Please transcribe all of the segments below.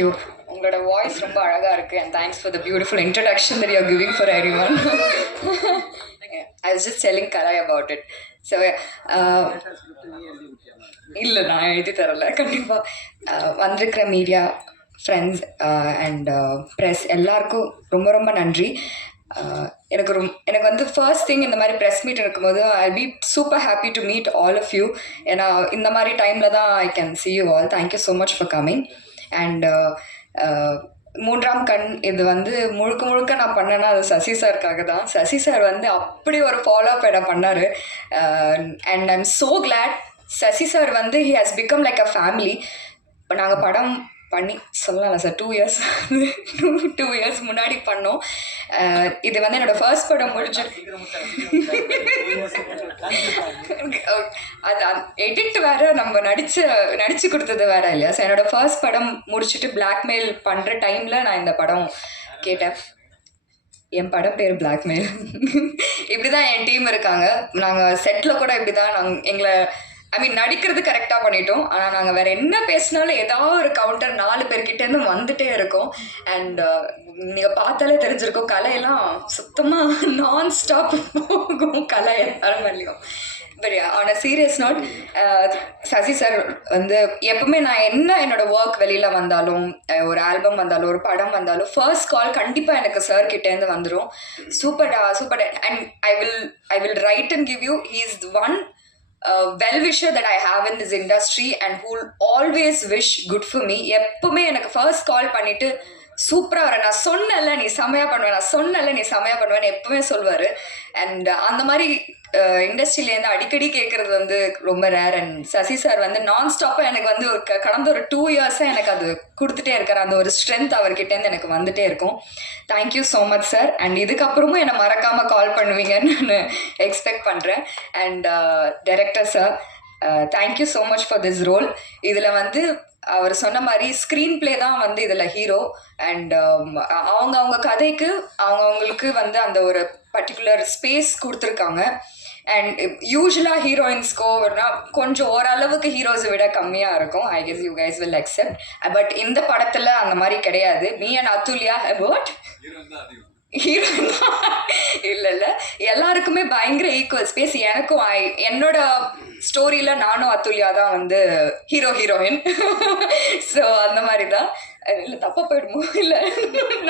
Thank you. உங்களோட voice ரொம்ப அழகாக இருக்குது and thanks for the beautiful introduction that you are giving for everyone. I was just telling Kalai about it. So, இல்லை நான் எழுதி தரல. கண்டிப்பாக வந்திருக்கிற மீடியா ஃப்ரெண்ட்ஸ் அண்ட் ப்ரெஸ் எல்லாருக்கும் ரொம்ப ரொம்ப நன்றி. எனக்கு வந்து ஃபர்ஸ்ட் திங் இந்த மாதிரி ப்ரெஸ் மீட் இருக்கும்போது I be super happy to meet all of you. ஏன்னா இந்த மாதிரி டைமில் தான் I can see you all. Thank you so much for coming. And மூன்றாம் கண் இது வந்து முழுக்க நான் பண்ணேன்னா அது சசி சாருக்காக தான். சசி சார் வந்து அப்படி ஒரு ஃபாலோ அப் என்ன பண்ணார். And I am so glad. Sasi sir வந்து he has become like a family. இப்போ நாங்கள் படம் பண்ணி சொல்லலாம்ல சார் 2 years முன்னாடி பண்ணோம். இது வந்து என்னோடய ஃபர்ஸ்ட் படம் முடிச்சு அது எடிட் வேறு நம்ம நடிச்சு கொடுத்தது வேற இல்லையா. ஸோ என்னோடய ஃபர்ஸ்ட் படம் முடிச்சுட்டு பிளாக்மெயில் பண்ணுற டைமில் நான் இந்த படம் கேட்டேன். என் படம் பேர் பிளாக்மெயில். இப்படி தான் என் டீம் இருக்காங்க. நாங்கள் செட்டில் கூட இப்படி தான் எங்களை நடிக்கிறது கரெக்டாக பண்ணிட்டோம். ஆனால் நாங்கள் வேறு என்ன பேசினாலும் ஏதாவது ஒரு கவுண்டர் 4 பேர்கிட்டேருந்து வந்துகிட்டே இருக்கோம். அண்ட் நீங்கள் பார்த்தாலே தெரிஞ்சிருக்கோம், கலையெல்லாம் சுத்தமாக நான் ஸ்டாப் போகும். கலை எல்லாரும் வரலையும். But on a serious note, Sasi sir வந்து எப்பவுமே நான் என்னோடய ஒர்க் வெளியில் வந்தாலும், ஒரு ஆல்பம் வந்தாலும், ஒரு படம் வந்தாலும் ஃபர்ஸ்ட் கால் கண்டிப்பாக எனக்கு சார் கிட்டேருந்து வந்துடும். சூப்பர்டா super. And I will write and give you. He is one well-wisher that I have in this industry and who will always wish good for me. எப்பவுமே எனக்கு ஃபர்ஸ்ட் கால் பண்ணிவிட்டு சூப்பராக வர, நான் சொன்னல நீ செமையாக பண்ணுவேன், நான் சொன்னல நீ செமையாக பண்ணுவேன்னு எப்பவுமே சொல்வார். அண்ட் அந்த மாதிரி இண்டஸ்ட்ரியிலேருந்து அடிக்கடி கேட்குறது வந்து ரொம்ப ரேர். அண்ட் சசி சார் வந்து நான் ஸ்டாப்பாக எனக்கு வந்து கடந்த ஒரு 2 years எனக்கு அது கொடுத்துட்டே இருக்கார். அந்த ஒரு ஸ்ட்ரென்த் அவர்கிட்டேருந்து எனக்கு வந்துகிட்டே இருக்கும். Thank you so much sir. And இதுக்கப்புறமும் என்னை மறக்காமல் கால் பண்ணுவீங்கன்னு நான் எக்ஸ்பெக்ட் பண்ணுறேன். And director sir, thank you so much for this role. இதில் வந்து அவர் சொன்ன மாதிரி ஸ்க்ரீன் பிளே தான் வந்து இதில் ஹீரோ. அண்ட் அவங்க கதைக்கு அவங்களுக்கு வந்து அந்த ஒரு பர்டிகுலர் ஸ்பேஸ் கொடுத்துருக்காங்க. அண்ட் யூஸ்வலாக ஹீரோயின்ஸ்க்கோ கொஞ்சம் ஓரளவுக்கு ஹீரோஸை விட கம்மியாக இருக்கும். I guess you guys will accept. But இந்த படத்தில் அந்த மாதிரி கிடையாது. Me and Athulya but heroine இல்லை எல்லாருக்குமே பயங்கர ஈக்குவல் ஸ்பேஸ். எனக்கும் என்னோட ஸ்டோரியில் நானும் அதுல்யா தான் வந்து ஹீரோயின். ஸோ அந்த மாதிரி தான். இல்லை தப்பாக போயிடுமோ? இல்லை,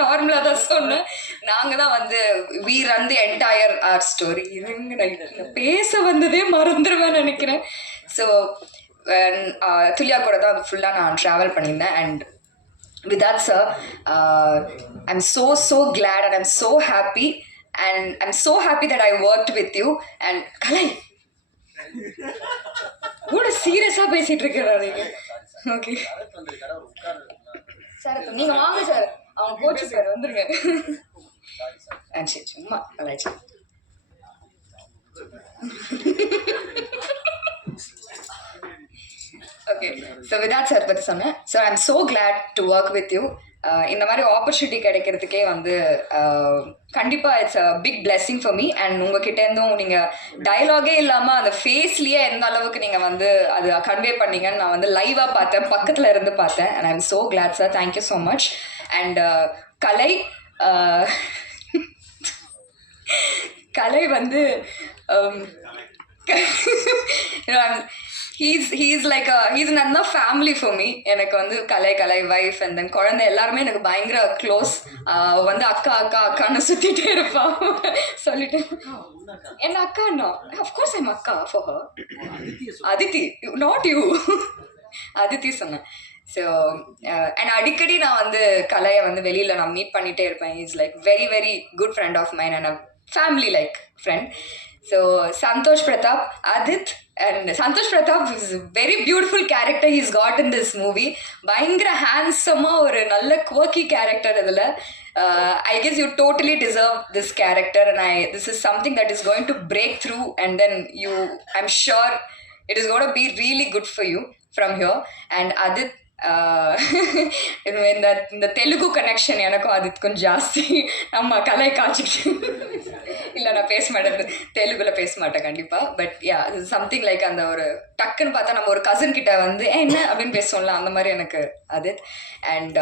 நார்மலாக தான் சொன்னேன். நாங்கள் தான் வந்து we run the entire our story. பேச வந்ததே மறந்துடுவேன் நினைக்கிறேன். ஸோ துல்யா கூட தான் ஃபுல்லாக நான் ட்ராவல் பண்ணியிருந்தேன். And with that sir, I'm so glad and I'm so happy, and I'm so happy that I worked with you. And Kalai what a serious ah பேசிட்டு இருக்கறா நீங்க. ஓகே சார், நீங்க வாங்க சார். அவங்க கோச்சு சார் வந்துருங்க. சரி சும்மா கலாய்ச்சி. Okay, so with that sir பற்றி சொன்னேன். So I am so glad to work with you. இந்த மாதிரி ஆப்பர்ச்சுனிட்டி கிடைக்கிறதுக்கே வந்து கண்டிப்பாக it's a big blessing for me. And உங்ககிட்டேருந்தும் நீங்கள் டயலாகே இல்லாமல் அந்த ஃபேஸ்லேயே எந்த அளவுக்கு நீங்கள் வந்து அது கன்வே பண்ணீங்கன்னு நான் வந்து லைவாக பார்த்தேன், பக்கத்தில் இருந்து பார்த்தேன். And I am so glad sir. Thank you so much. And Kalai வந்து he's another family for me. எனக்கு வந்து கலை வைஃப் அண்ட் தென் குழந்தை எல்லாருமே எனக்கு பயங்கர க்ளோஸ். வந்து அக்கான்னு சுற்றிட்டே இருப்பா. சொல்லிட்டு என்ன அக்கான்னா அஃப்கோர்ஸ் ஐம் அக்கா for her. Aditi, not you. Aditi சொன்னேன். ஸோ அண்ட் அடிக்கடி நான் வந்து கலையை வந்து வெளியில் நான் மீட் பண்ணிகிட்டே இருப்பேன். Is like very very good friend of mine and a family like friend. So Santosh Pratap, Adit, and Santosh Pratap is a very beautiful character he's got in this movie. பயங்கர ஹேண்ட்ஸமாக ஒரு நல்ல quirky character இதில். I guess you totally deserve this character, and this is something that is going to break through, and then I'm sure it is going to be really good for you from here. And Adit, இந்த Telugu connection எனக்கும் அதுக்கும் ஜாஸ்தி. நம்ம கலை காட்சிக்கு இல்லை நான் பேச மாட்டேன், தெலுங்குல பேச மாட்டேன் கண்டிப்பாக. பட் யா இது சம்திங் லைக் அந்த ஒரு டக்குன்னு பார்த்தா நம்ம ஒரு கசின் கிட்ட வந்து என்ன அப்படின்னு பேசுவோம்ல, அந்த மாதிரி எனக்கு அது. அண்ட்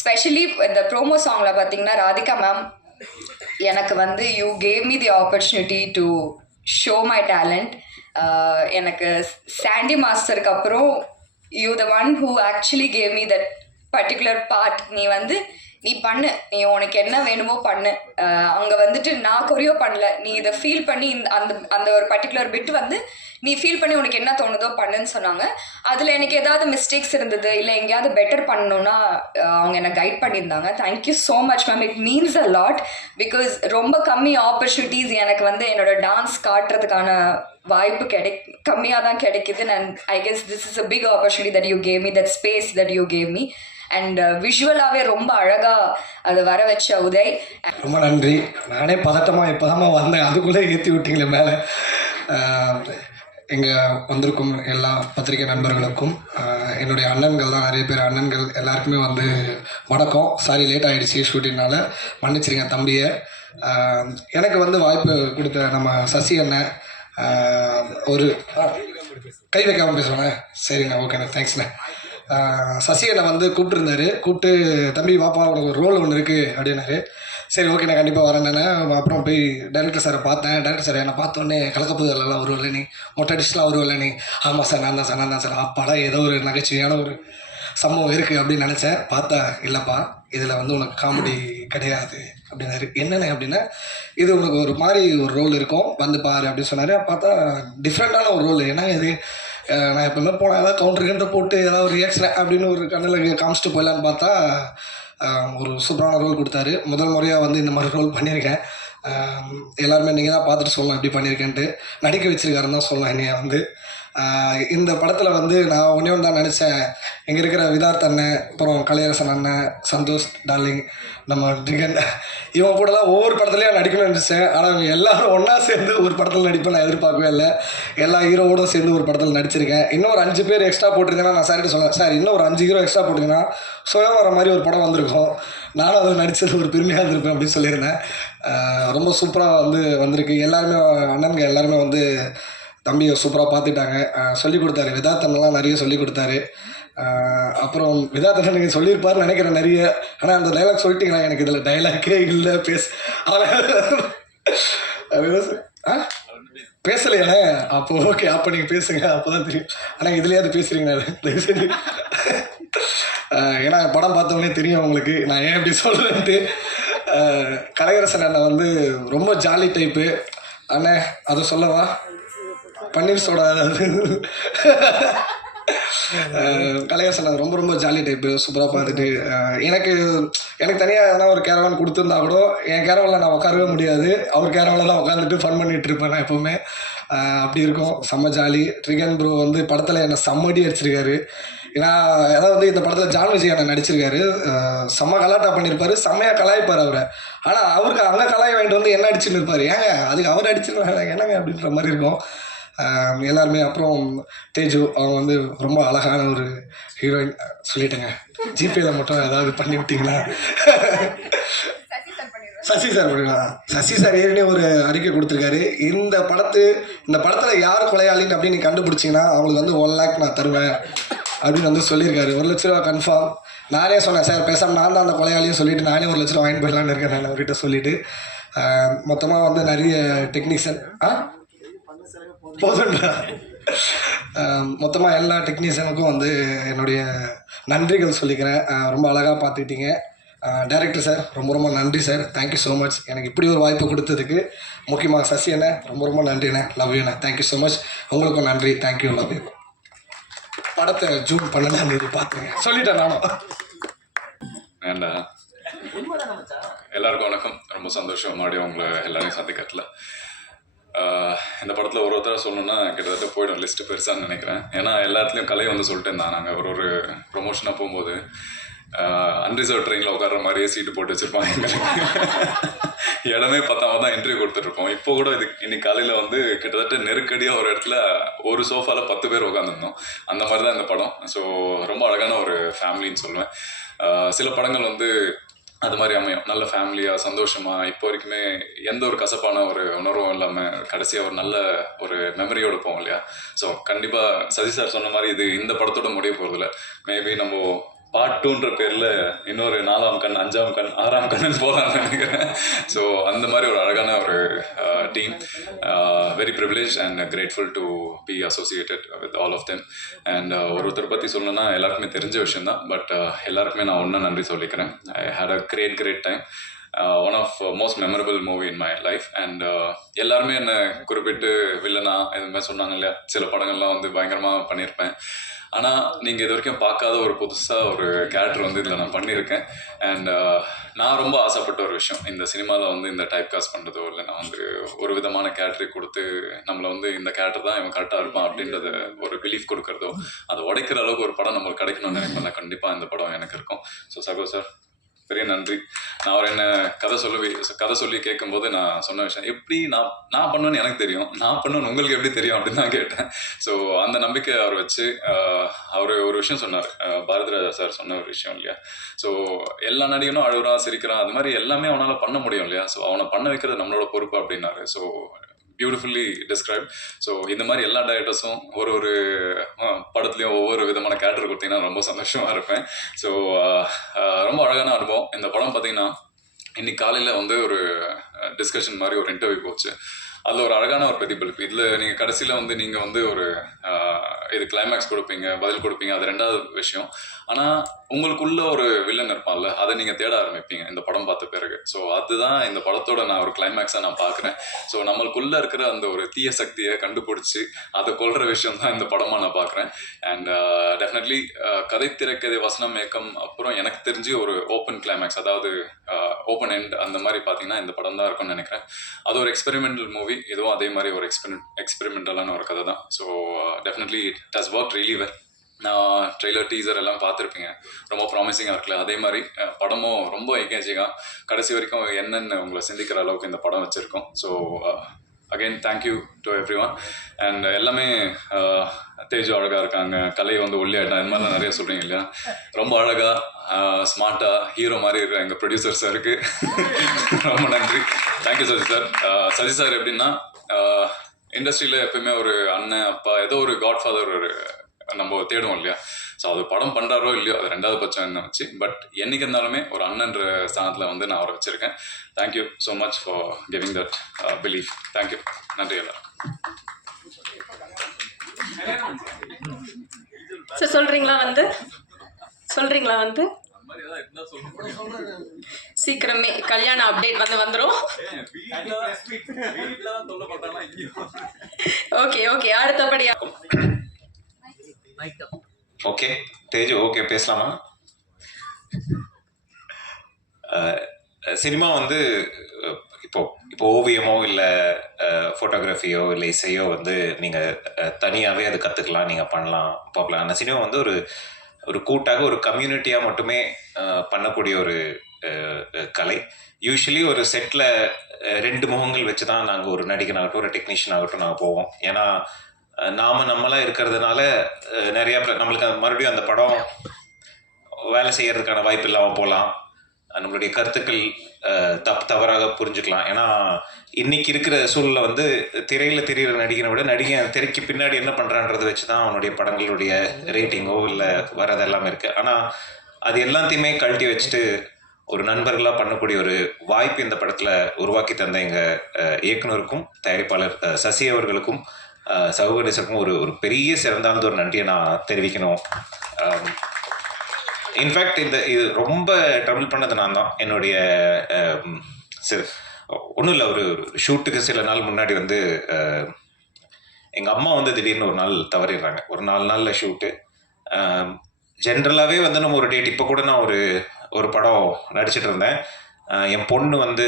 ஸ்பெஷலி இந்த ப்ரோமோ சாங்கில் பார்த்தீங்கன்னா ராதிகா மேம் எனக்கு வந்து you gave me the opportunity to show my talent. எனக்கு சாண்டி மாஸ்டருக்கு அப்புறம் you the one who actually cave me that particular part. நீ பண்ணு, நீ உனக்கு என்ன வேணுமோ பண்ணு. அங்கே வந்துட்டு நான் கொரியோ பண்ணல, நீ இதை ஃபீல் பண்ணி அந்த அந்த ஒரு பர்டிகுலர் பிட் வந்து நீ ஃபீல் பண்ணி உனக்கு என்ன தோணுதோ பண்ணுன்னு சொன்னாங்க. அதில் எனக்கு ஏதாவது மிஸ்டேக்ஸ் இருந்தது இல்லை எங்கேயாவது பெட்டர் பண்ணணுன்னா அவங்க என்னை கைட் பண்ணியிருந்தாங்க. Thank you so much ma'am. It means a lot. Because ரொம்ப கம்மி ஆப்பர்ச்சுனிட்டிஸ் எனக்கு வந்து என்னோடய டான்ஸ் காட்டுறதுக்கான வாய்ப்பு கம்மியாக தான் கிடைக்குது. And I guess this is a big opportunity that you gave me, that space that you gave me. And விஷுவலாகவே ரொம்ப அழகாக அதை வர வச்ச உதய், ரொம்ப நன்றி. நானே பதட்டமாக இப்போதாம்மா வந்தேன், அதுக்குள்ளே ஏற்றி விட்டீங்களே மேலே. இங்கே வந்திருக்கும் எல்லா பத்திரிகை நண்பர்களுக்கும், என்னுடைய அண்ணன்கள் தான் நிறைய பேர், அண்ணன்கள் எல்லாருக்குமே வந்து வணக்கம். சாரி லேட் ஆகிடுச்சி ஷூட்டிங்னால, மன்னிச்சிருங்க தம்பியை. எனக்கு வந்து வாய்ப்பு கொடுத்த நம்ம சசி அண்ணன், ஒரு கை வைக்காமல் பேசுவாங்க, சரிண்ணா ஓகேண்ணா தேங்க்ஸ்ண்ணே. சசி அண்ணன் வந்து கூப்பிட்டுருந்தாரு, கூப்பிட்டு தம்பி வாப்பா உனக்கு ஒரு ரோல் ஒன்று இருக்குது அப்படின்னாரு. சரி ஓகே நான் கண்டிப்பாக வரேன்னே. அப்புறம் போய் டைரக்டர் சாரை பார்த்தேன். டைரக்டர் சார் என்னை பார்த்தோன்னே கலக்கப்புதெல்லாம் வருவில்ல நீ, மொட்டை அடிச்சுலாம் வருவில்ல நீ. ஆமாம் சார் நான் தான் சார். அப்பாடா ஏதோ ஒரு நகைச்சுவையான ஒரு சம்பவம் இருக்குது அப்படின்னு நினச்சேன். பார்த்தா இல்லைப்பா இதில் வந்து உனக்கு காமெடி கிடையாது அப்படின்னாரு. என்னென்ன அப்படின்னா இது உனக்கு ஒரு மாதிரி ஒரு ரோல் இருக்கும், வந்து பாரு அப்படின்னு சொன்னார். பார்த்தா டிஃப்ரெண்ட்டான ஒரு ரோல். ஏன்னா இது நான் எப்போவுமே போனால் ஏதாவது கவுண்டர் போட்டு ஏதாவது ஒரு ரியாக்ஷன் அப்படின்னு ஒரு கண்ணில் காமிச்சிட்டு போயிடலான்னு பார்த்தா ஒரு சூப்பரான ரோல் கொடுத்தாரு. முதல் முறையாக வந்து இந்த மாதிரி ரோல் பண்ணியிருக்கேன். எல்லாருமே நீங்கள் தான் பார்த்துட்டு சொல்லலாம் எப்படி பண்ணியிருக்கேன்ட்டு. நடிக்க வச்சுருக்காருன்னு தான் சொல்லலாம் என்னைய வந்து. இந்த படத்தில் வந்து நான் ஒன்றே ஒன்று தான் நினச்சேன், இங்கே இருக்கிற விதார்த் அண்ணன், அப்புறம் கலையரசன் அண்ணன், சந்தோஷ் டார்லிங், நம்ம ட்ரிகன், இவங்க கூடலாம் ஒவ்வொரு படத்துலையும் நடிக்கணும்னு நினச்சேன். ஆனால் இவங்க எல்லோரும் ஒன்றா சேர்ந்து ஒரு படத்தில் நடிப்பேன் நான் எதிர்பார்க்கவே இல்லை. எல்லா ஹீரோவோடும் சேர்ந்து ஒரு படத்தில் நடிச்சிருக்கேன். இன்னும் ஒரு 5 பேர் எக்ஸ்ட்ரா போட்டிருந்தேன்னா நான் சார்கிட்ட சொன்னேன், சார் இன்னும் ஒரு 5 ஹீரோ எக்ஸ்ட்ரா போட்டிங்கன்னா வர மாதிரி ஒரு படம் வந்திருக்கும், நானும் அதில் நடித்தது ஒரு பெருமையாக இருந்திருப்பேன் அப்படின்னு சொல்லியிருந்தேன். ரொம்ப சூப்பராக வந்து வந்திருக்கு. எல்லாருமே அண்ணனுங்க எல்லாருமே வந்து தம்பியை சூப்பராக பார்த்துட்டாங்க. சொல்லிக் கொடுத்தாரு, விதார்த்தனெலாம் நிறைய சொல்லிக் கொடுத்தாரு. அப்புறம் விதார்த்தன் நீங்கள் சொல்லியிருப்பாருன்னு நினைக்கிறேன் நிறைய. ஆனால் அந்த டைலாக் சொல்லிட்டீங்களா, எனக்கு இதில் டைலாக்கே இல்லை பேசலையாண்ணே. அப்போ ஓகே, அப்போ நீங்கள் பேசுங்க, அப்போ தான் தெரியும். ஆனால் இதுலேயாவது பேசுகிறீங்களா சரி. ஏன்னா படம் பார்த்தோன்னே தெரியும் உங்களுக்கு நான் ஏன் இப்படி சொல்கிறேன்ட்டு. கலையரசன் அண்ணன் வந்து ரொம்ப ஜாலி டைப்பு அண்ணே, அதை சொல்லவா, பன்னீர் சோடா கலையரசன் ரொம்ப ரொம்ப ஜாலி டைப்பு, சூப்பராக பார்த்துட்டு. எனக்கு தனியாக எதனா ஒரு கேரவான் கொடுத்துருந்தா கூட என் கேரவானில் நான் உட்காரவே முடியாது, அவர் கேரவானில் தான் உட்காந்துட்டு ஃபன் பண்ணிகிட்டு இருப்பேன் நான் எப்போவுமே. அப்படி இருக்கும், செம்ம ஜாலி. ட்ரிகன் ப்ரோ வந்து படத்தில் என்னை செம்மடி அடிச்சிருக்காரு. ஏன்னா அதாவது இந்த படத்தில் ஜான் விஜய் அண்ணன் நடிச்சிருக்காரு. செம்ம கலாட்டா பண்ணியிருப்பார், செம்மையாக கலாய்ப்பார் அவரை. ஆனால் அவருக்கு அங்கே கலாய் வாங்கிட்டு வந்து என்ன அடிச்சுன்னு இருப்பார். ஏங்க அதுக்கு அவர் அடிச்சிருக்காங்க என்னங்க அப்படின்ற மாதிரி இருக்கும் எல்லாருமே. அப்புறம் தேஜு அவங்க வந்து ரொம்ப அழகான ஒரு ஹீரோயின். சொல்லிட்டேங்க, ஜிபேயில் மட்டும் ஏதாவது பண்ணி விட்டிங்களா. சசி சார் பண்ணிக்கலாம். சசி சார் ஏற்கனவே ஒரு அறிக்கை கொடுத்துருக்காரு, இந்த படத்தில் யார் கொலையாளின்னு அப்படின்னு நீ கண்டுபிடிச்சிங்கன்னா அவங்களுக்கு வந்து 1 lakh நான் தருவேன் அப்படின்னு வந்து சொல்லியிருக்காரு. 1 லட்ச ரூபா கன்ஃபார்ம். நானே சொன்னேன், சார் பேசாமல் நான் தான் அந்த கொலையாளியும் சொல்லிவிட்டு நானே 1 லட்ச ரூபா வாங்கி போயிடலான்னு இருக்கேன் நான் அவர்கிட்ட சொல்லிவிட்டு. மொத்தமாக வந்து நிறைய டெக்னீஷியன் போதுன்றா மொத்தமாக எல்லா டெக்னீஷியனுக்கும் வந்து என்னுடைய நன்றிகள் சொல்லிக்கிறேன். ரொம்ப அழகாக பார்த்துக்கிட்டீங்க. டைரக்டர் சார் ரொம்ப ரொம்ப நன்றி சார், தேங்க்யூ ஸோ மச். எனக்கு இப்படி ஒரு வாய்ப்பு கொடுத்ததுக்கு முக்கியமாக சசி அண்ணே ரொம்ப ரொம்ப நன்றி அண்ணே, லவ் யூ அண்ணே, தேங்க்யூ ஸோ மச். உங்களுக்கும் நன்றி, தேங்க்யூ, லவ் யூ. படத்தை ஜூன் 12 பார்த்துங்க சொல்லிட்டேன் நானும். ஏண்டா எல்லாருக்கும் வணக்கம். ரொம்ப சந்தோஷம் மறுபடியும் உங்களை எல்லாரையும் சந்திக்கல. இந்த படத்தில் ஒருத்தர சொல்லணுன்னா கிட்டத்தட்ட போய்டும், லிஸ்ட்டு பெருசான்னு நினைக்கிறேன். ஏன்னா எல்லாத்துலேயும் கலை வந்து சொல்லிட்டு இருந்தான். நாங்கள் ஒரு ப்ரொமோஷனாக போகும்போது அன்ரிசர்வ் ட்ரெயினில் உட்கார்ற மாதிரியே சீட்டு போட்டு வச்சுருப்பாங்க எங்களுக்கு. இடமே பத்தாம தான் இன்டர்வியூ கொடுத்துட்ருப்போம். இப்போ கூட இன்னைக்கு காலையில் வந்து கிட்டத்தட்ட நெருக்கடியாக ஒரு இடத்துல ஒரு சோஃபாவில் 10 பேர் உட்காந்துருந்தோம். அந்த மாதிரி தான் இந்த படம். ஸோ ரொம்ப அழகான ஒரு ஃபேமிலின்னு சொல்லுவேன். சில படங்கள் வந்து அது மாதிரி அமையும். நல்ல ஃபேமிலியாக சந்தோஷமாக இப்போ வரைக்குமே எந்த ஒரு கசப்பான ஒரு உணர்வும் இல்லாமல் கடைசியாக ஒரு நல்ல ஒரு மெமரியோடு போவோம் இல்லையா. ஸோ கண்டிப்பாக சசி சார் சொன்ன மாதிரி இது இந்த படத்தோட முடிய போகிறதில்ல. மேபி நம்ம பார்ட் 2ன்ற பேரில் இன்னொரு 4ஆம் கண் 5ஆம் கண் 6ஆம் கண்ணுன்னு போகலான்னு நினைக்கிறேன். ஸோ அந்த மாதிரி ஒரு அழகான ஒரு team. Very privilege and grateful to be associated with all of them. And ஒருத்தர் பற்றி சொல்லணும்னா எல்லாருக்குமே தெரிஞ்ச விஷயந்தான். பட் எல்லாருக்குமே நான் ஒன்றும் நன்றி சொல்லிக்கிறேன். I had a great time. One of most memorable movie in my life. And எல்லாருமே என்னை குறிப்பிட்டு வில்லனா இது மாதிரி சொன்னாங்க இல்லையா. சில படங்கள்லாம் வந்து பயங்கரமாக பண்ணியிருப்பேன். ஆனால் நீங்கள் இது வரைக்கும் பார்க்காத ஒரு புதுசாக ஒரு கேரக்டர் வந்து இதில் நான் பண்ணியிருக்கேன். அண்ட் நான் ரொம்ப ஆசைப்பட்ட ஒரு விஷயம் இந்த சினிமாவில் வந்து இந்த டைப் காஸ்ட் பண்ணுறதோ இல்லை நான் வந்து ஒரு விதமான கேரக்டரை கொடுத்து நம்மளை வந்து இந்த கேரக்டர் தான் இவன் கரெக்டாக இருப்பான் அப்படின்றத ஒரு பிலீஃப் கொடுக்குறதோ அதை உடைக்கிற அளவுக்கு ஒரு படம் நம்மளுக்கு கிடைக்கணும்னு நினைப்பேன். கண்டிப்பாக இந்த படம் எனக்கு இருக்கும். ஸோ சகோ சார் பெரிய நன்றி. நான் அவர் என்ன கதை சொல்லி கேட்கும்போது நான் சொன்ன விஷயம் எப்படி நான் பண்ணுவேன்னு எனக்கு தெரியும், நான் பண்ணுவேன்னு உங்களுக்கு எப்படி தெரியும் அப்படின்னு தான் கேட்டேன். ஸோ அந்த நம்பிக்கை அவர் வச்சு அவர் ஒரு விஷயம் சொன்னார். பாரதிராஜா சார் சொன்ன ஒரு விஷயம் இல்லையா. ஸோ எல்லா நடிகனும் அழுகுறான் சிரிக்கிறான் அது மாதிரி எல்லாமே அவனால் பண்ண முடியும் இல்லையா. ஸோ அவனை பண்ண வைக்கிறது நம்மளோட பொறுப்பு அப்படின்னாரு. So beautifully describe. ஸோ இந்த மாதிரி எல்லா டைரக்டர்ஸும் ஒரு படத்துலையும் ஒவ்வொரு விதமான கேரக்டர் கொடுத்தீங்கன்னா ரொம்ப சந்தோஷமாக இருப்பேன். ஸோ ரொம்ப அழகான அனுபவம். இந்த படம் பார்த்தீங்கன்னா இன்னைக்கு காலையில் வந்து ஒரு டிஸ்கஷன் மாதிரி ஒரு இன்டர்வியூ போச்சு. அதில் ஒரு அழகான ஒரு பிரதிபலிப்பு. இதில் நீங்கள் கடைசியில் வந்து நீங்கள் வந்து ஒரு இது கிளைமேக்ஸ் கொடுப்பீங்க, பதில் கொடுப்பீங்க, அது ரெண்டாவது விஷயம். ஆனால் உங்களுக்குள்ள ஒரு வில்லன் இருப்பான்ல, அதை நீங்கள் தேட ஆரம்பிப்பீங்க இந்த படம் பார்த்த பிறகு. ஸோ அதுதான் இந்த படத்தோட நான் ஒரு கிளைமேக்ஸாக நான் பார்க்குறேன். ஸோ நம்மளுக்குள்ளே இருக்கிற அந்த ஒரு தீய சக்தியை கண்டுபிடிச்சி அதை கொள்கிற விஷயம் தான் இந்த படமாக நான் பார்க்குறேன். அண்ட் டெஃபினெட்லி கதை திரைக்கதை வசனம் இயக்கம் அப்புறம் எனக்கு தெரிஞ்சு ஒரு ஓப்பன் கிளைமேக்ஸ், அதாவது ஓப்பன் எண்ட் அந்த மாதிரி பார்த்தீங்கன்னா இந்த படம் தான் இருக்கும்னு நினைக்கிறேன். அது ஒரு எக்ஸ்பெரிமெண்டல் மூவி, இதுவும் அதே மாதிரி ஒரு எக்ஸ்பெரிமெண்டலான ஒரு கதை தான். So definitely it has work really well. நான் ட்ரெய்லர் டீசர் எல்லாம் பார்த்துருப்பீங்க, ரொம்ப ப்ராமிசிங்காக இருக்குல்ல. அதே மாதிரி படமும் ரொம்ப எங்கேஜிங்காக கடைசி வரைக்கும் என்னென்னு உங்களை சிந்திக்கிற அளவுக்கு இந்த படம் வச்சுருக்கோம். So again thank you to every one. And எல்லாமே தேஜு அழகாக இருக்காங்க, கலை வந்து ஒல்லியாயிட்டான், இந்த மாதிரிலாம் நிறைய சொல்கிறீங்க இல்லையா. ரொம்ப அழகாக ஸ்மார்ட்டாக ஹீரோ மாதிரி இருக்கிற எங்கள் ப்ரொடியூசர் சாருக்கு ரொம்ப நன்றி. Thank you Sasi sir. Sasi sir எப்படின்னா இண்டஸ்ட்ரியில் எப்பயுமே ஒரு அண்ணன் அப்பா ஏதோ ஒரு காட்ஃபாதர் ஒரு நம்ம தேடுவோம் இல்லையா. ஸோ அது படம் பண்ணுறாரோ இல்லையோ அது ரெண்டாவது பட்சம் என்ன வச்சு, பட் என்னைக்கு இருந்தாலுமே ஒரு அண்ணன்ற ஸ்தானத்தில் வந்து நான் அவரை வச்சுருக்கேன். Thank you so much for giving that belief. Thank you. நன்றி எல்லாருக்கும். சார் சொல்கிறீங்களா வந்து சீக்கிரமே கல்யாண அப்டேட் வந்துடும். ஓகே அடுத்தபடியா ஓகே தேஜு ஓகே பேசலாமா? சினிமா வந்து இப்போ ஓவியமோ இல்லை ஃபோட்டோகிராஃபியோ இல்லை இசையோ வந்து நீங்கள் தனியாகவே அது கற்றுக்கலாம், நீங்கள் பண்ணலாம், பார்க்கலாம். ஆனால் சினிமா வந்து ஒரு கூட்டாக ஒரு கம்யூனிட்டியாக மட்டுமே பண்ணக்கூடிய ஒரு கலை. யூஸ்வலி ஒரு செட்டில் 2 முகங்கள் வச்சு தான் நாங்கள் ஒரு நடிகனாகட்டும் ஒரு டெக்னீஷியன் ஆகட்டும் நாங்கள் போவோம். ஏன்னா நம்மளாக இருக்கிறதுனால நிறையா நம்மளுக்கு மறுபடியும் அந்த படம் வேலை செய்யறதுக்கான வாய்ப்பு இல்லாமல் போகலாம், நம்மளுடைய கருத்துக்கள் தவறாக புரிஞ்சுக்கலாம். ஏன்னா இன்னைக்கு இருக்கிற சூழலில் வந்து திரையில் தெரிகிற நடிகனை விட நடிகன் திரைக்கு பின்னாடி என்ன பண்ணுறான்றதை வச்சு தான் அவனுடைய படங்களுடைய ரேட்டிங்கோ இல்லை வரது எல்லாமே இருக்குது. ஆனால் அது எல்லாத்தையுமே கழட்டி வச்சுட்டு ஒரு நண்பர்களாக பண்ணக்கூடிய ஒரு வாய்ப்பு இந்த படத்தில் உருவாக்கி தந்த எங்கள் இயக்குனருக்கும் தயாரிப்பாளர் சசி அவர்களுக்கும் சகோதரர்களுக்கும் ஒரு பெரிய சிறந்தாழ்ந்த ஒரு நன்றியை நான் தெரிவிக்கணும். இன்ஃபேக்ட் இது ரொம்ப ட்ரபிள் பண்ணது நான் தான். என்னுடைய ஒன்றும் இல்லை, ஒரு ஷூட்டுக்கு சில நாள் முன்னாடி வந்து எங்கள் அம்மா வந்து திடீர்னு ஒரு நாள் தவறிடுறாங்க. ஒரு 4 நாளில் ஷூட்டு. ஜென்ரலாகவே வந்து நம்ம ஒரு டேட், இப்போ கூட நான் ஒரு படம் நடிச்சிட்டு இருந்தேன். என் பொண்ணு வந்து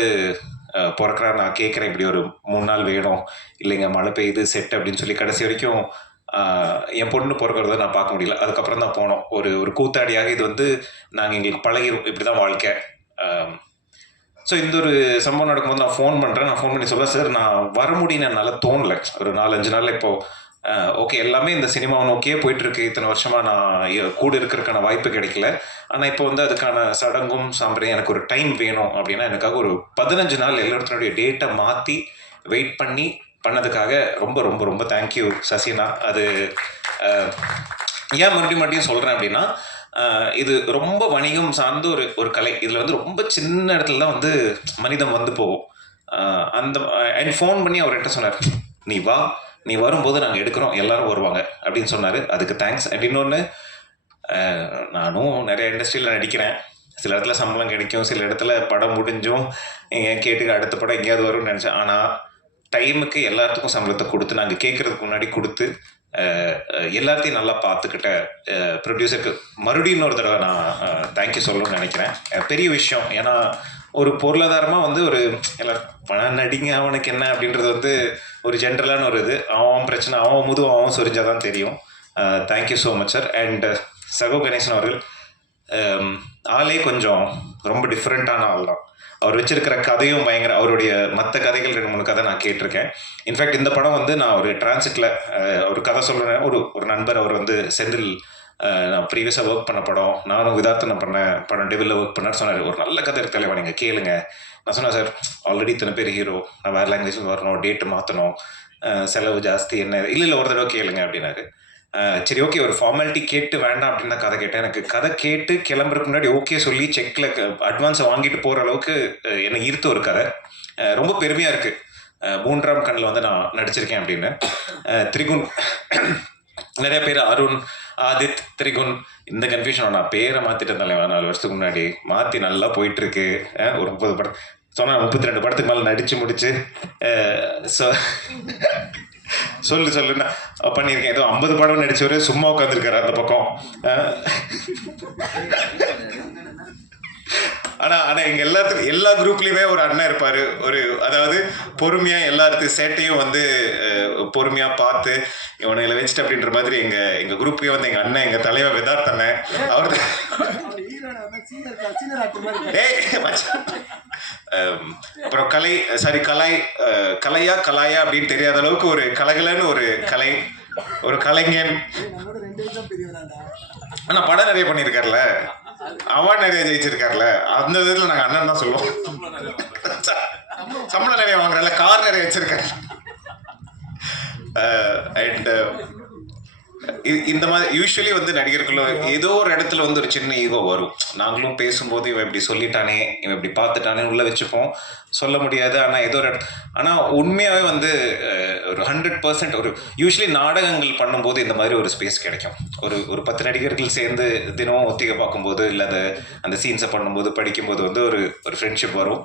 பிறக்கிறா, நான் கேட்குறேன் இப்படி ஒரு 3 நாள் வேணும், இல்லைங்க மழை பெய்யுது செட் அப்படின்னு சொல்லி கடைசி வரைக்கும் என் பொண்ணு பிறக்கிறத நான் பார்க்க முடியல. அதுக்கப்புறம் தான் போனோம். ஒரு கூத்தாடியாக இது வந்து நாங்கள் எங்களுக்கு பழகிரும், இப்படி தான் வாழ்க்கை. ஸோ இந்த ஒரு சம்பவம் நடக்கும்போது நான் ஃபோன் பண்ணுறேன். நான் ஃபோன் பண்ணி சொல்கிறேன், சார் நான் வர முடியும், என்னால் தோணலை. ஒரு 4-5 நாளில் இப்போது ஓகே எல்லாமே இந்த சினிமாவை நோக்கியே போயிட்டுருக்கு. இத்தனை வருஷமாக நான் கூட இருக்கிறதுக்கான வாய்ப்பு கிடைக்கல. ஆனால் இப்போ வந்து அதுக்கான சடங்கும் சாம்பிரையும் எனக்கு ஒரு டைம் வேணும் அப்படின்னா எனக்காக ஒரு 15 நாள் எல்லாத்தினுடைய டேட்டை மாற்றி வெயிட் பண்ணி பண்ணதுக்காக ரொம்ப ரொம்ப ரொம்ப தேங்க்யூ சசினா. அது ஏன் மறுபடியும் சொல்கிறேன் அப்படின்னா இது ரொம்ப வணிகம் சார்ந்த ஒரு கலை. இதில் வந்து ரொம்ப சின்ன இடத்துல தான் வந்து மனிதம் வந்து போகும். அந்த அண்ட் ஃபோன் பண்ணி அவர் என்ன சொன்னார், நீ வரும்போது நாங்கள் எடுக்கிறோம், எல்லாரும் வருவாங்க அப்படின்னு சொன்னார். அதுக்கு தேங்க்ஸ். அண்ட் இன்னொன்று, நானும் நிறைய இண்டஸ்ட்ரியில் நடிக்கிறேன். சில இடத்துல சம்பளம் கிடைக்கும், சில இடத்துல படம் முடிஞ்சும் கேட்டு அடுத்த படம் எங்கேயாவது வரும்னு நினச்சேன். ஆனால் டைமுக்கு எல்லாத்துக்கும் சம்பளத்தை கொடுத்து நாங்கள் கேட்குறதுக்கு முன்னாடி கொடுத்து எல்லாத்தையும் நல்லா பார்த்துக்கிட்ட ப்ரொடியூசருக்கு மறுபடியும் இன்னொரு தடவை நான் தேங்க்யூ சொல்லணும்னு நினைக்கிறேன். பெரிய விஷயம். ஏன்னா ஒரு பொருளாதாரமாக வந்து ஒரு எல்லாரும் பணம் நடிங்க அவனுக்கு என்ன அப்படின்றது வந்து ஒரு ஜென்ரலான ஒரு இது. அவன் பிரச்சனை அவன் முதுவும் அவன் சொரிஞ்சாதான் தெரியும். Thank you so much sir. And சகோ கணேசன் அவர்கள் ஆளே கொஞ்சம் ரொம்ப டிஃப்ரெண்ட்டான ஆள் தான். அவர் வச்சிருக்கிற கதையும் பயங்கர, அவருடைய மற்ற கதைகள் 2-3 கதை நான் கேட்டிருக்கேன். இன்ஃபேக்ட் இந்த படம் வந்து நான் ஒரு டிரான்சிட்டில் ஒரு கதை சொல்கிறேன். ஒரு நண்பர் அவர் வந்து செந்தில் நான் ப்ரீவியஸாக ஒர்க் பண்ண படம், நானும் விதார்த்தனை பண்ண படம் டெவிலில் ஒர்க் பண்ணார் சொன்னார். ஒரு நல்ல கதை இருக்கு தலைவா, நீங்கள் கேளுங்க. நான் சொன்னேன் சார் ஆல்ரெடி இத்தனை பேர் ஹீரோ, நான் வேறு லாங்குவேஜில் வரணும், டேட்டு மாற்றணும், செலவு ஜாஸ்தி, என்ன இல்லை ஒரு தடவை கேளுங்க அப்படின்னாரு. சரி ஓகே ஒரு ஃபார்மாலிட்டி கேட்டு வேண்டாம் அப்படின்னு தான் கதை கேட்டேன். எனக்கு கதை கேட்டு கிளம்புறதுக்கு முன்னாடி ஓகே சொல்லி செக்கில் அட்வான்ஸை வாங்கிட்டு போகிற அளவுக்கு என்னை ஈர்த்த ஒரு கதை. ரொம்ப பெருமையாக இருக்குது. 3ஆம் கண்ணில் வந்து நான் நடிச்சிருக்கேன் அப்படின்னு. திரிகுன் நிறைய பேர் அருண், ஆதித், திரிகுன் இந்த கன்ஃபியூஷன். நான் பேரை மாற்றிட்டேன் தலைவா 4 வருஷத்துக்கு முன்னாடி. மாற்றி நல்லா போயிட்டுருக்கு. ஒரு 30 படம் சொன்னால் 32 படத்துக்கு மேலே நடித்து முடிச்சு சொல்லுன்னா பண்ணியிருக்கேன். ஏதோ 50 படம் நடிச்சவரு சும்மா உட்காந்துருக்காரு அந்த பக்கம். ஆனால் எங்கள் எல்லா குரூப்லேயுமே ஒரு அண்ணன் இருப்பார். அதாவது பொறுமையாக எல்லாத்துக்கும் சேட்டையும் வந்து பொறுமையாக பார்த்து இவனுங்களை வச்சுட்டு அப்படின்ற மாதிரி எங்கள் குரூப்லேயே வந்து எங்கள் அண்ணன், எங்கள் தலைவர் விதார்த் அண்ணன், அவர் அப்புறம் கலையா அப்படின்னு தெரியாத அளவுக்கு ஒரு கலகலன்னு ஒரு கலைஞன். ஆனா படம் நிறைய பண்ணியிருக்காருல, அவார்ட் நிறைய ஜெயிச்சிருக்காருல, அந்த விதத்துல நாங்க அண்ணன் தான் சொல்லுவோம். சம்பளம் நிறைய வாங்குறல, கார் நிறைய வச்சிருக்காரு. அண்ட் இந்த மாதிரி யூஸ்வலி வந்து நடிகர்களுக்குள்ள ஏதோ ஒரு இடத்துல வந்து ஒரு சின்ன ஈகோ வரும். நாங்களும் பேசும்போது இவன் இப்படி சொல்லிட்டானே, இவன் இப்படி பார்த்துட்டானே உள்ள வச்சுப்போம், சொல்ல முடியாது. ஆனால் ஏதோ ஒரு ஆனால் உண்மையாகவே வந்து ஒரு 100% ஒரு யூஸ்வலி நாடகங்கள் பண்ணும்போது இந்த மாதிரி ஒரு ஸ்பேஸ் கிடைக்கும். ஒரு 10 நடிகர்கள் சேர்ந்து தினமும் ஒத்திகை பார்க்கும்போது இல்லை அந்த சீன்ஸை பண்ணும்போது படிக்கும்போது வந்து ஒரு ஃப்ரெண்ட்ஷிப் வரும்.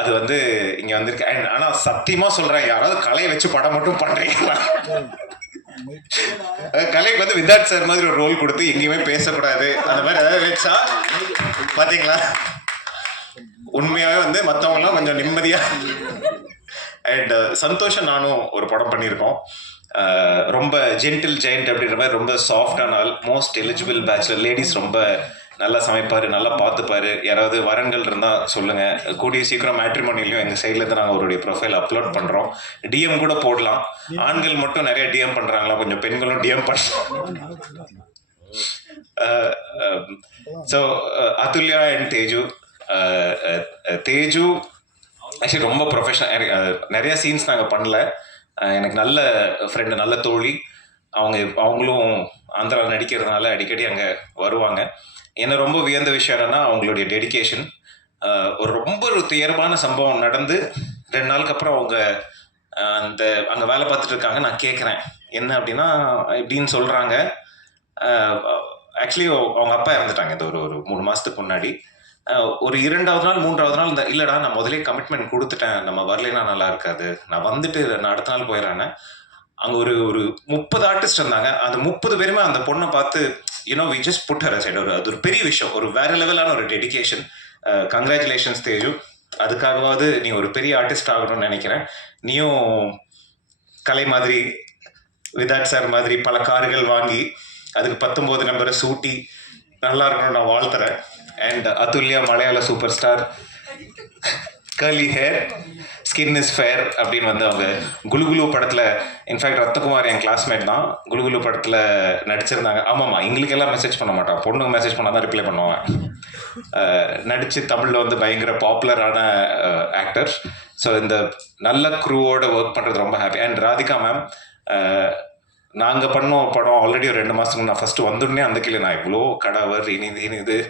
அது வந்து இங்கே வந்திருக்கு. அண்ட் ஆனால் சத்தியமாக சொல்கிறேன், யாராவது கலையை வச்சு படம் மட்டும் பண்ணுறீங்களா? கலைக்கு வந்து விதார்த் சார் மாதிரி ஒரு ரோல் கொடுத்து எங்கேயுமே பேசக்கூடாது அந்த மாதிரி ஏதாவது வச்சா பாத்தீங்களா, உண்மையாவே வந்து மற்றவங்களாம் கொஞ்சம் நிம்மதியா. அண்ட் சந்தோஷம் நானும் ஒரு படம் பண்ணியிருக்கோம். ரொம்ப ஜென்டில் ஜெயண்ட் அப்படின்ற மாதிரி ரொம்ப சாஃப்டான ஆள், மோஸ்ட் எலிஜிபிள் பேச்சுலர், லேடிஸ் ரொம்ப நல்லா சமைப்பார், நல்லா பார்த்துப்பாரு. யாராவது வரன்கள் இருந்தால் சொல்லுங்கள். கூடிய சீக்கிரம் மேட்ரிமோனிலையும் எங்கள் சைட்லேருந்து நாங்கள் அவருடைய ப்ரொஃபைல் அப்லோட் பண்ணுறோம். டிஎம் கூட போடலாம். ஆண்கள் மட்டும் நிறைய டிஎம் பண்ணுறாங்களா, கொஞ்சம் பெண்களும் டிஎம் பண்ணுறோம். So Athulya and Teju actually ரொம்ப ப்ரொஃபஷனல். நிறைய சீன்ஸ் நாங்கள் பண்ணல. எனக்கு நல்ல ஃப்ரெண்டு, நல்ல தோழி. அவங்களும் ஆந்திராவில் நடிக்கிறதுனால அடிக்கடி அங்கே வருவாங்க. என்ன ரொம்ப வியந்த விஷயம் என்னன்னா அவங்களுடைய டெடிக்கேஷன். ரொம்ப துயரமான சம்பவம் நடந்து 2 நாளுக்கு அப்புறம் அவங்க அங்கே வேலை பார்த்துட்டு இருக்காங்க. நான் கேட்குறேன் என்ன அப்படின்னா இப்படின்னு சொல்கிறாங்க. ஆக்சுவலி அவங்க அப்பா இறந்துட்டாங்க இந்த ஒரு 3 மாதத்துக்கு முன்னாடி. ஒரு 2வது நாள் 3வது நாள் இல்லைடா நான் முதலே கமிட்மெண்ட் கொடுத்துட்டேன், நம்ம வரலைன்னா நல்லா இருக்காது, நான் வந்துட்டு நான் அடுத்த நாள் போயிடுறேன்னு. அங்கே ஒரு 30 ஆர்டிஸ்ட் இருந்தாங்க. அந்த 30 பேருமே அந்த பொண்ணை பார்த்து we just put her aside. அது ஒரு பெரிய விஷயம், ஒரு வேற லெவலான ஒரு டெடிக்கேஷன். கங்க்ராச்சுலேஷன்ஸ் தேஜு. அதுக்காகவாவது நீ ஒரு பெரிய ஆர்டிஸ்ட் ஆகணும்னு நினைக்கிறேன். நீயும் கலை மாதிரி விதார்த் சார் மாதிரி பல கார்கள் வாங்கி அதுக்கு 19 நம்பரை சூட்டி நல்லா இருக்கணும்னு நான் வாழ்த்துறேன். அண்ட் அதுல்யா மலையாள super star, curly hair, skin is fair அப்படின்னு வந்து அவங்க குலுகுலு படத்தில் இன்ஃபேக்ட் ரத்தகுமார் என் கிளாஸ்மேட் தான் குலுகுலு படத்தில் நடிச்சிருந்தாங்க. ஆமாம்மா, எங்களுக்கெல்லாம் மெசேஜ் பண்ண மாட்டான், பொண்ணுங்க மெசேஜ் பண்ணால் தான் ரிப்ளை பண்ணுவாங்க. நடித்து தமிழில் வந்து பயங்கர பாப்புலரான ஆக்டர். ஸோ இந்த நல்ல க்ரூவோட ஒர்க் பண்ணுறது ரொம்ப ஹாப்பி. அண்ட் ராதிகா மேம், நாங்கள் பண்ணோம் படம் ஆல்ரெடி ஒரு 2 மாதத்துக்கு நான் ஃபஸ்ட்டு வந்துடனே அந்த கீழே நான் இவ்வளோ கடவர் இனிது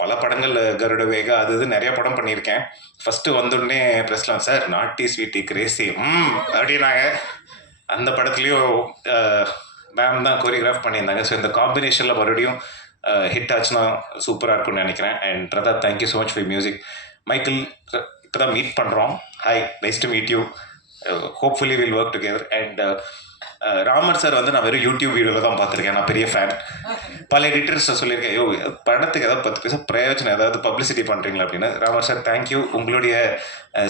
பல படங்கள் கருட வேகா அது இது நிறைய படம் பண்ணியிருக்கேன். ஃபஸ்ட்டு வந்துடனே ப்ரெஸ்லாம் சார் நாட்டி ஸ்வீட்டி கிரேசி அப்படின்னாங்க. அந்த படத்துலேயும் மேம் தான் கோரியோகிராஃப் பண்ணியிருந்தாங்க. ஸோ இந்த காம்பினேஷனில் மறுபடியும் ஹிட் ஆச்சுன்னா சூப்பராக இருக்கும்னு நினைக்கிறேன். And Pratap, thank you so much for music. Michael, இப்போ தான் மீட் பண்ணுறோம். Hi, nice to meet you. Hopefully will work together. And Ramar sir வந்து நான் வெறும் யூடியூப் வீடியோவில் தான் பார்த்துருக்கேன். நான் பெரிய ஃபேன். பல எடிட்டர்ஸ் சொல்லியிருக்கேன், ஐயோ படத்துக்கு ஏதாவது 10 பைசா பிரயோஜனம் ஏதாவது பப்ளிசிட்டி பண்ணுறீங்களா அப்படின்னு. Ramar sir, thank you. உங்களுடைய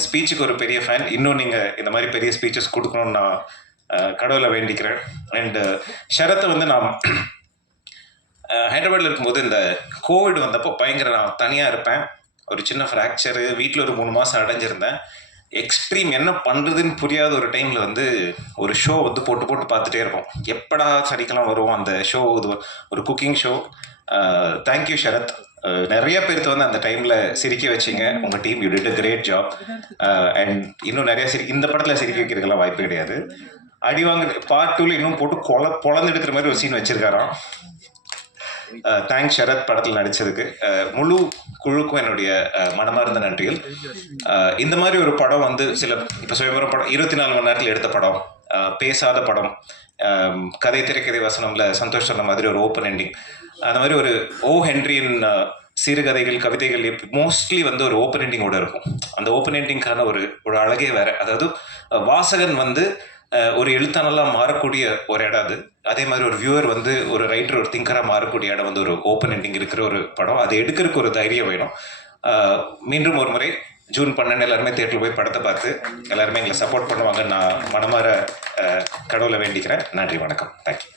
ஸ்பீச்சுக்கு ஒரு பெரிய ஃபேன். இன்னும் நீங்கள் இந்த மாதிரி பெரிய ஸ்பீச்சஸ் கொடுக்கணும்னு நான் கடவுளை வேண்டிக்கிறேன். அண்டு ஷரத்தை வந்து நான் ஹைதராபாத்தில் இருக்கும்போது இந்த கோவிட் வந்தப்போ பயங்கர நான் தனியாக இருப்பேன். ஒரு சின்ன ஃப்ராக்சரு, வீட்டில் ஒரு 3 மாதம் அடைஞ்சிருந்தேன். எக்ஸ்ட்ரீம் என்ன பண்ணுறதுன்னு புரியாத ஒரு டைமில் வந்து ஒரு ஷோ வந்து போட்டு பார்த்துட்டே இருப்போம். எப்படா சனிக்கெல்லாம் வரும் அந்த ஷோ. இது ஒரு குக்கிங் ஷோ. தேங்க்யூ ஷரத். நிறைய பேருக்கு வந்து அந்த டைமில் சிரிக்க வச்சிங்க. உங்கள் team you did a great job. And இன்னும் நிறைய இந்த படத்தில் சிரிக்க வைக்கிறதுக்கெல்லாம் வாய்ப்பு கிடையாது. அடி வாங்க பார்ட் 2ல இன்னும் போட்டு பொழந்து எடுக்கிற மாதிரி ஒரு சீன் வச்சுருக்காராம். தேங்க்ஸ் ஷரத் படத்தில் நடித்ததுக்கு. முழு குழுக்கும் என்னுடைய மனமார்ந்த நன்றிகள். இந்த மாதிரி ஒரு படம் வந்து இப்போ சுயம்பரம் படம் 24 மணி நேரத்தில் எடுத்த படம், பேசாத படம், கதை திரைக்கதை வசனம்ல சந்தோஷ் சொன்ன மாதிரி ஒரு ஓப்பன் எண்டிங், அந்த மாதிரி ஒரு ஹென்ரியின் சிறுகதைகள் கவிதைகள் மோஸ்ட்லி வந்து ஒரு ஓப்பன் எண்டிங்கோட இருக்கும். அந்த ஓப்பன் எண்டிங்கான ஒரு அழகே வேற. அதாவது வாசகன் வந்து ஒரு எழுத்தானெல்லாம் மாறக்கூடிய ஒரு இடம் அது. அதே மாதிரி ஒரு வியூவர் வந்து ஒரு ரைட்டர் ஒரு திங்கராக மாறக்கூடிய இடம் வந்து ஒரு ஓப்பன் எண்டிங் இருக்கிற ஒரு படம். அது எடுக்கிறதுக்கு ஒரு தைரியம் வேணும். மீண்டும் ஒரு முறை ஜூன் 12 எல்லாருமே தேட்டரில் போய் படத்தை பார்த்து எல்லாருமே எங்களை சப்போர்ட் பண்ணுவாங்க. நான் மனமாற கடவுளை வேண்டிக்கிறேன். நன்றி, வணக்கம், தேங்க்யூ.